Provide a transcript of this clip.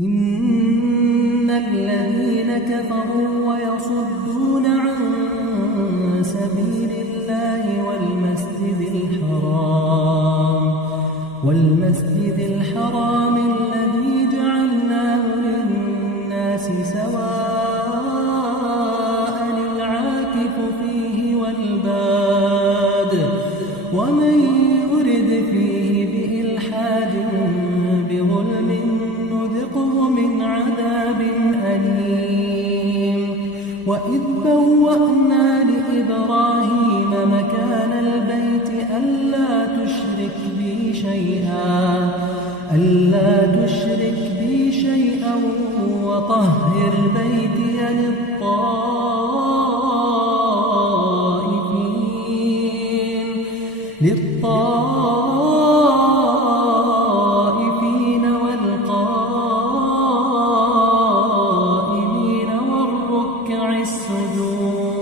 إن الذين كفروا ويصدون عن سبيل الله والمسجد الحرام الذي جعلناه للناس سواء العاكف فيه والباد ومن يرد فيه بإلحاد بظلم نذقه من عذاب أليم. وإذ بوأنا لإبراهيم مكان البيت ألا تشرك بي شيئا وطهر بيتي للطائفين والقائمين والركع السجود.